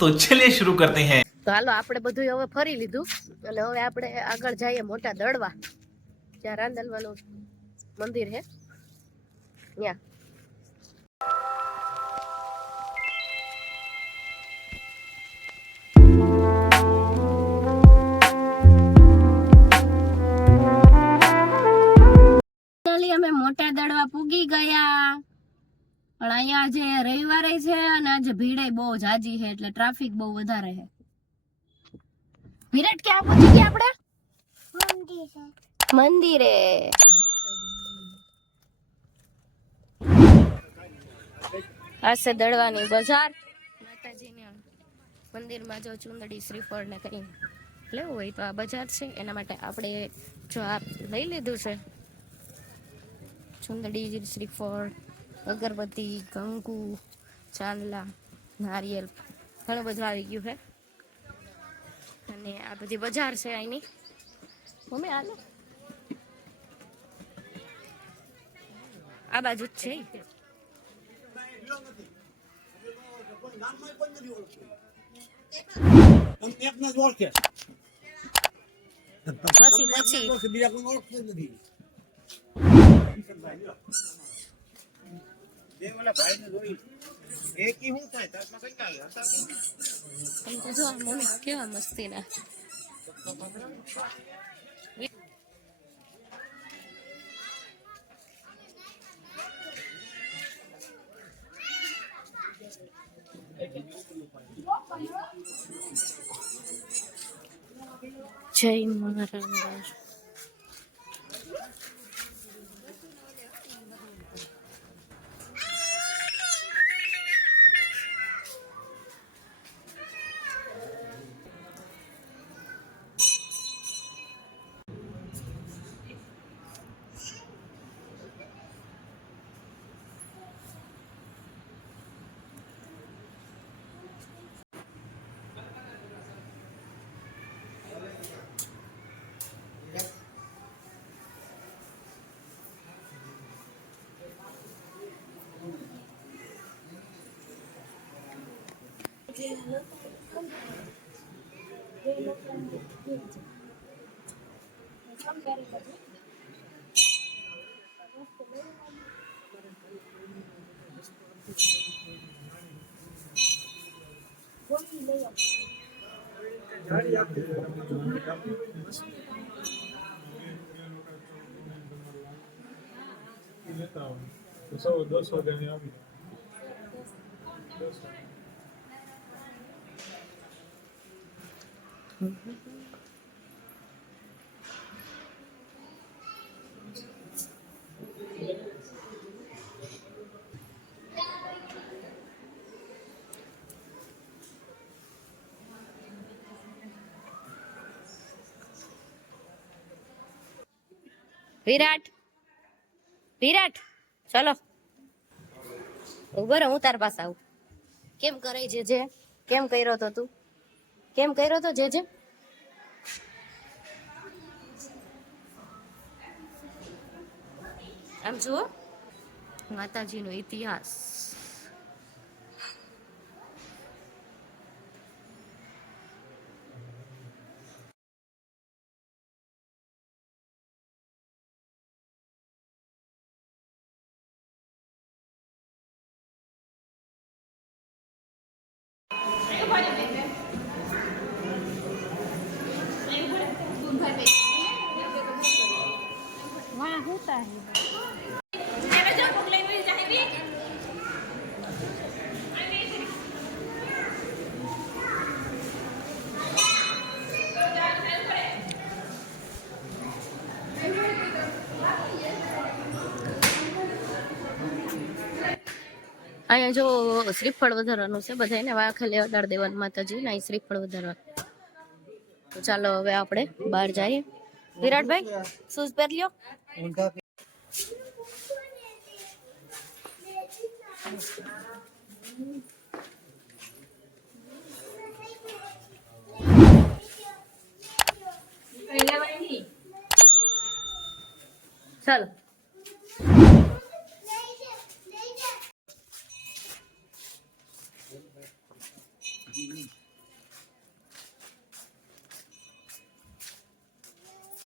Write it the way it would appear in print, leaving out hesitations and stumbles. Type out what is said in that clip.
तो चलिए शुरू करते हैं। તો હાલો આપણે બધું હવે ફરી લીધું અને હવે આપણે આગળ જઈએ મોટા દડવા, જ્યાં રાંદલવાનું મંદિર છે ત્યાં. અમે મોટા દડવા પૂગી ગયા, પણ અહીંયા આજે રવિવારે છે અને આજે ભીડ બહુ જાજી છે એટલે ટ્રાફિક બહુ વધારે છે. વિરાટ ક્યાં પહોંચી ગયા આપણે? મંદિરે. આ છે દડવાની બજાર. માતાજીના મંદિરમાં જો ચુંદડી શ્રીફળ ને કઈ લેવું હોય તો આ બજાર છે, એના માટે આપણે જો આ લઈ લીધું છે ચુંદડી, શ્રીફળ, અગરબત્તી, કંકુ, ચાંદલા, નારિયેલ, ઘણું બધું આવી ગયું છે. અને આ બધી બજાર છે અહીંની. મમ્મી હાલો આ બાજુ જ છે. કેવા મસ્તી ના જય મહારાજ. વિરાટ, વિરાટ ચલો ઉભો રહો, હું તાર પાસે આવું. કેમ કરે જે કેમ કર્યો તો તું? કેમ કર્યો તો જે આમ જુઓ માતાજીનો ઇતિહાસ. वहाँ होता है અહીંયા જો શ્રીફળ વધારવાનું છે બધાને, વાખાલે અડાડ દેવાનું માતાજી ના શ્રીફળ વધારવા. તો ચાલો હવે આપણે બહાર જઈએ. વિરાટભાઈ શૂઝ પહેર લ્યો. ચાલો